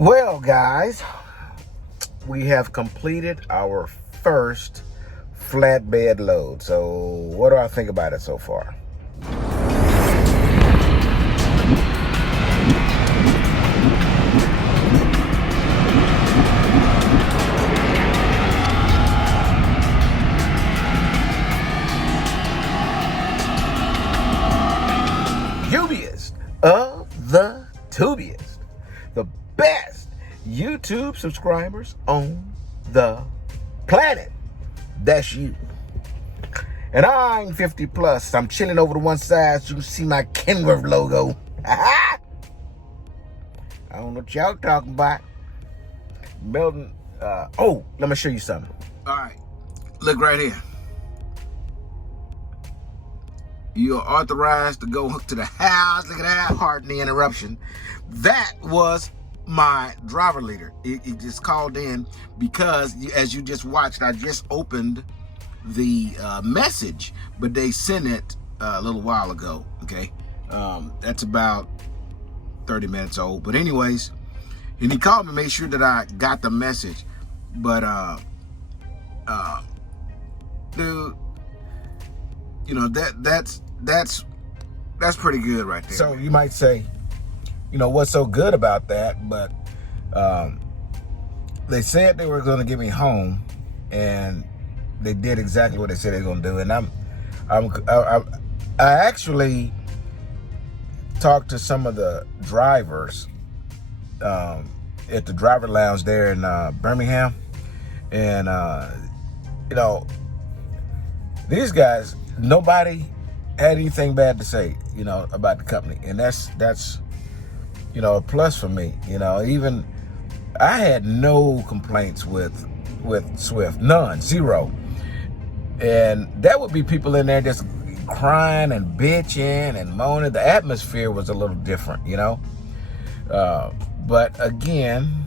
Well, guys, we have completed our first flatbed load. So what do I think about it so far? Tubiest of the tubiest. The best YouTube subscribers on the planet. That's you. And I'm 50 plus. I'm chilling over to one side so you can see my Kenworth logo. I don't know what y'all talking about. Melton. Let me show you something. All right. Look right here. You are authorized to go hook to the house. Look at that. Pardon the interruption. That was my driver leader. It just called in because, as you just watched, I just opened the message, but they sent it a little while ago. Okay, that's about 30 minutes old. But anyways, and he called me, made sure that I got the message. But dude, you know, that's pretty good right there. So you might say, you know, what's so good about that? But they said they were going to get me home, and they did exactly what they said they were going to do. And I actually talked to some of the drivers at the driver lounge there in Birmingham, and you know, these guys, nobody had anything bad to say, you know, about the company, and that's you know, a plus for me. You know, even I had no complaints with Swift, none, zero. And that would be people in there just crying and bitching and moaning. The atmosphere was a little different, you know. But again,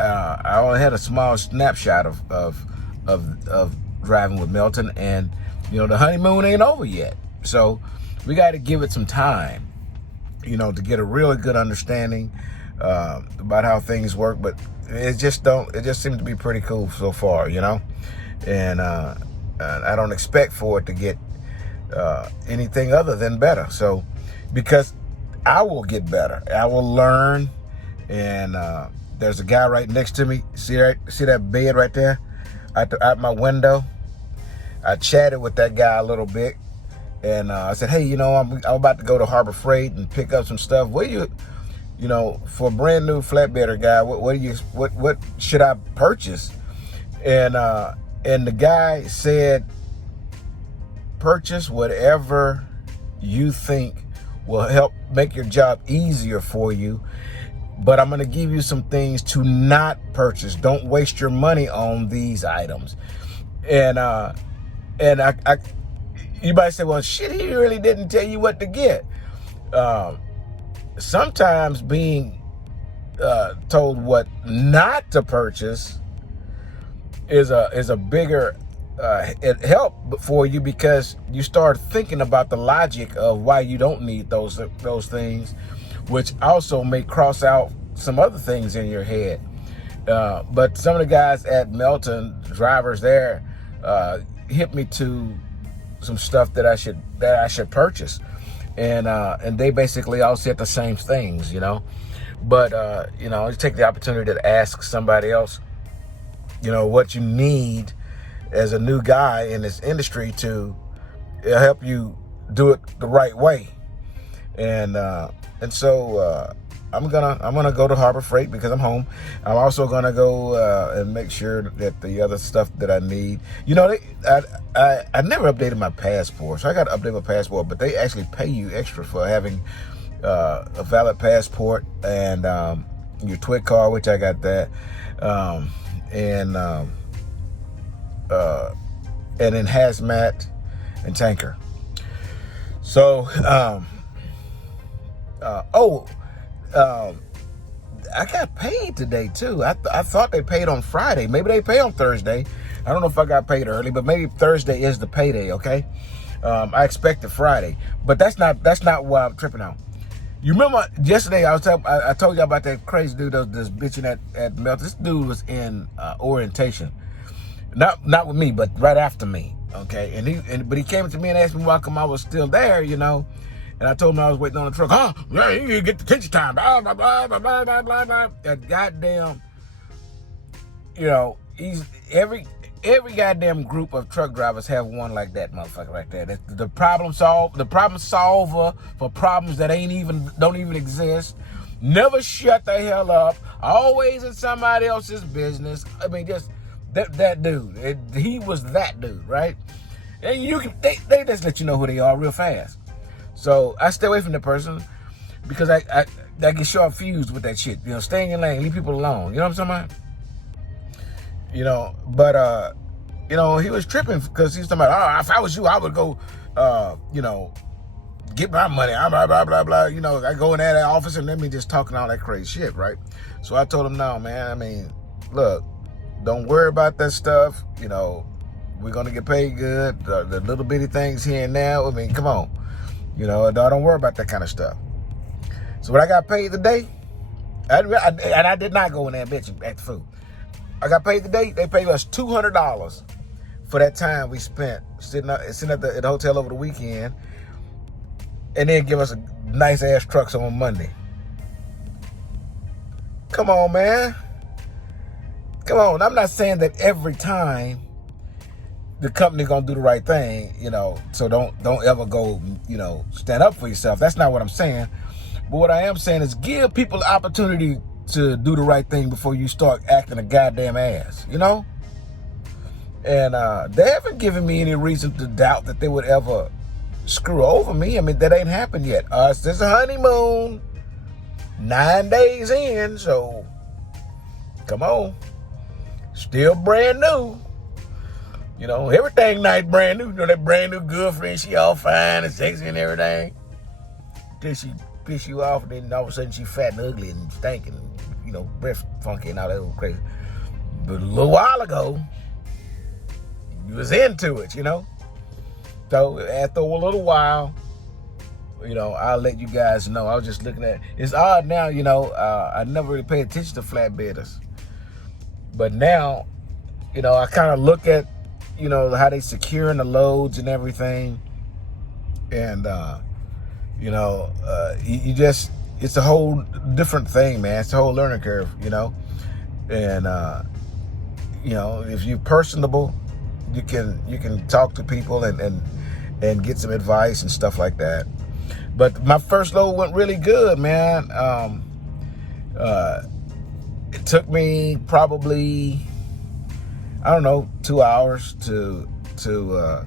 I only had a small snapshot of driving with Melton, and you know, the honeymoon ain't over yet. So we got to give it some time, you know, to get a really good understanding about how things work. But it just seems to be pretty cool so far, you know. And I don't expect for it to get anything other than better. So, because I will get better, I will learn. And there's a guy right next to me. See that bed right there out my window? I chatted with that guy a little bit, and I said, hey, you know, I'm about to go to Harbor Freight and pick up some stuff. What do you know, for a brand new flatbedder guy, what should I purchase? And the guy said, purchase whatever you think will help make your job easier for you. But I'm going to give you some things to not purchase. Don't waste your money on these items. And you might say, well, shit, he really didn't tell you what to get. Sometimes being told what not to purchase is a bigger help for you, because you start thinking about the logic of why you don't need those things, which also may cross out some other things in your head. But some of the guys at Melton, drivers there, hit me to some stuff that I should purchase, and they basically all said the same things, you know. But you know, you take the opportunity to ask somebody else, you know, what you need as a new guy in this industry to help you do it the right way. And so I'm gonna go to Harbor Freight because I'm home. I'm also gonna go and make sure that the other stuff that I need, you know, I never updated my passport, so I got to update my passport. But they actually pay you extra for having a valid passport and your TWIC card, which I got that, and then hazmat and tanker. So I got paid today too. I thought they paid on Friday. Maybe they pay on Thursday. I don't know if I got paid early, but maybe Thursday is the payday. Okay, I expected Friday, but that's not what I'm tripping on. You remember yesterday I told you about that crazy dude that was bitching at Melton. This dude was in orientation, not with me, but right after me. Okay, but he came to me and asked me why come I was still there, you know. And I told him I was waiting on the truck. Oh, yeah, you get the attention time. Blah, blah, blah, blah, blah, blah, blah, blah. That goddamn, you know, every goddamn group of truck drivers have one like that motherfucker right there. That's the problem solver for problems that don't even exist. Never shut the hell up. Always in somebody else's business. I mean, just that dude. He was that dude, right? And they just let you know who they are real fast. So I stay away from that person because I get short fused with that shit. You know, stay in your lane, leave people alone. You know what I'm talking about? You know, but you know, he was tripping because he was talking about, oh, if I was you, I would go, you know, get my money. Blah, blah, blah, blah. You know, I go in that office and let me just talking all that crazy shit, right? So I told him, no, man, I mean, look, don't worry about that stuff. You know, we're going to get paid good. The little bitty things here and now, I mean, come on. You know, don't worry about that kind of stuff. So when I got paid today, and I did not go in there bitch at the food. I got paid today. They paid us $200 for that time we spent sitting at the hotel over the weekend, and then give us a nice ass trucks on Monday. Come on, man. Come on. I'm not saying that every time the company gonna do the right thing, you know, so don't ever go, you know, stand up for yourself. That's not what I'm saying. But what I am saying is give people the opportunity to do the right thing before you start acting a goddamn ass, you know? And they haven't given me any reason to doubt that they would ever screw over me. I mean, that ain't happened yet. It's a honeymoon, 9 days in, so come on. Still brand new. You know, everything nice, brand new. You know, that brand new girlfriend, she all fine and sexy and everything. Then she piss you off, and then all of a sudden she fat and ugly and stinking, you know, breath funky and all that old crazy. But a little while ago, you was into it, you know. So after a little while, you know, I'll let you guys know. I was just looking at, it's odd now, you know, I never really paid attention to flatbedders. But now, you know, I kind of look at, you know, how they securing the loads and everything. And, you know, you just, it's a whole different thing, man. It's a whole learning curve, you know. And, you know, if you're personable, you can talk to people and get some advice and stuff like that. But my first load went really good, man. It took me probably, I don't know, 2 hours to throw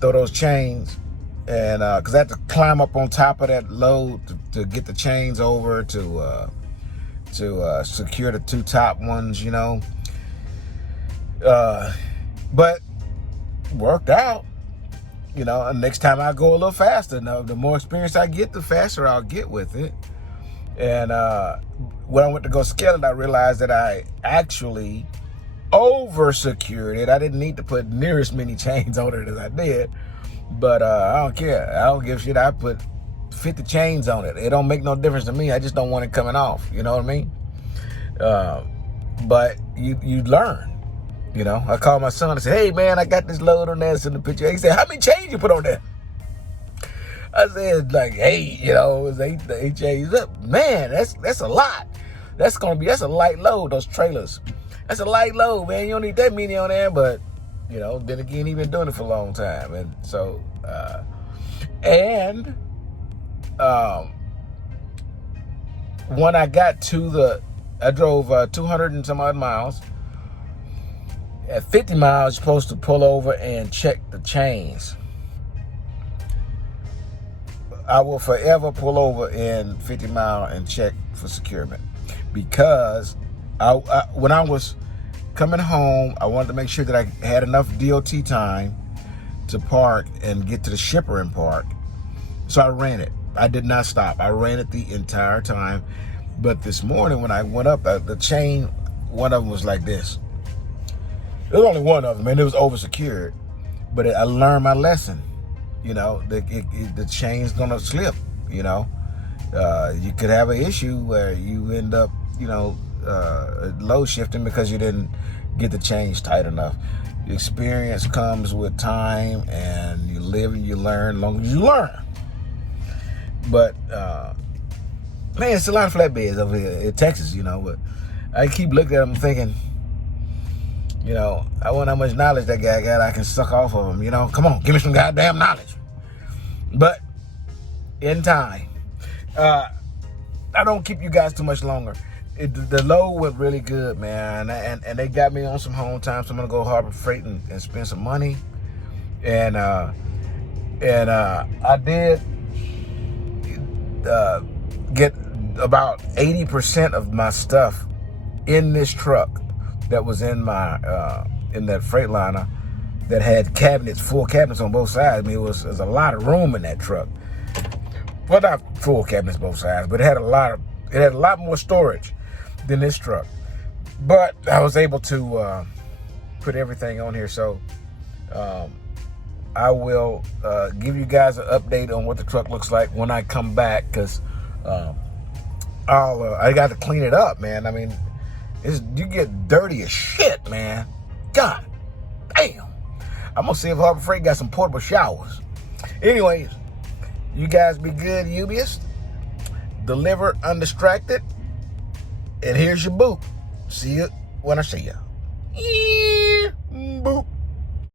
those chains, and because I had to climb up on top of that load to get the chains over to secure the two top ones, you know. But worked out, you know. And next time I go a little faster. Now, the more experience I get, the faster I'll get with it. And when I went to go scale it, I realized that I actually over-secured it. I didn't need to put near as many chains on it as I did. But I don't care. I don't give a shit. I put 50 chains on it. It don't make no difference to me. I just don't want it coming off. You know what I mean? But you learn. You know, I called my son and said, hey, man, I got this load on there. Send the picture. He said, how many chains you put on there? I said, like, 8, you know, it was 8 chains. Man, that's a lot. That's a light load, those trailers. That's a light load, man. You don't need that many on there, but, you know, then again, he been doing it for a long time. And so, when I got to I drove 200 and some odd miles. At 50 miles, you're supposed to pull over and check the chains. I will forever pull over in 50 mile and check for securement, because when I was coming home, I wanted to make sure that I had enough DOT time to park and get to the shipper and park. So I ran it. I did not stop. I ran it the entire time. But this morning when I went up, the chain, one of them was like this. There was only one of them, and it was over secured. But I learned my lesson. You know, the chain's gonna slip, you know, You could have an issue where you end up, load shifting because you didn't get the change tight enough. Experience comes with time, and you live and you learn as long as you learn. But man, it's a lot of flatbeds over here in Texas, but I keep looking at them thinking, I wonder how much knowledge that guy got. I can suck off of him, Come on, give me some goddamn knowledge. But in time, I don't keep you guys too much longer. The load went really good, man, and they got me on some home time, so I'm gonna go Harbor Freight and spend some money. And I did get about 80% of my stuff in this truck that was in my in that Freightliner that had cabinets, full cabinets on both sides. I mean, there's a lot of room in that truck. Well, not full cabinets both sides, but it had a lot more storage than this truck. But I was able to put everything on here, so I will give you guys an update on what the truck looks like when I come back, because I got to clean it up, man. I mean, you get dirty as shit, man. God damn. I'm gonna see if Harbor Freight got some portable showers. Anyways, you guys be good, Ubius. Deliver undistracted. And here's your boot. See you when I see you. Boop.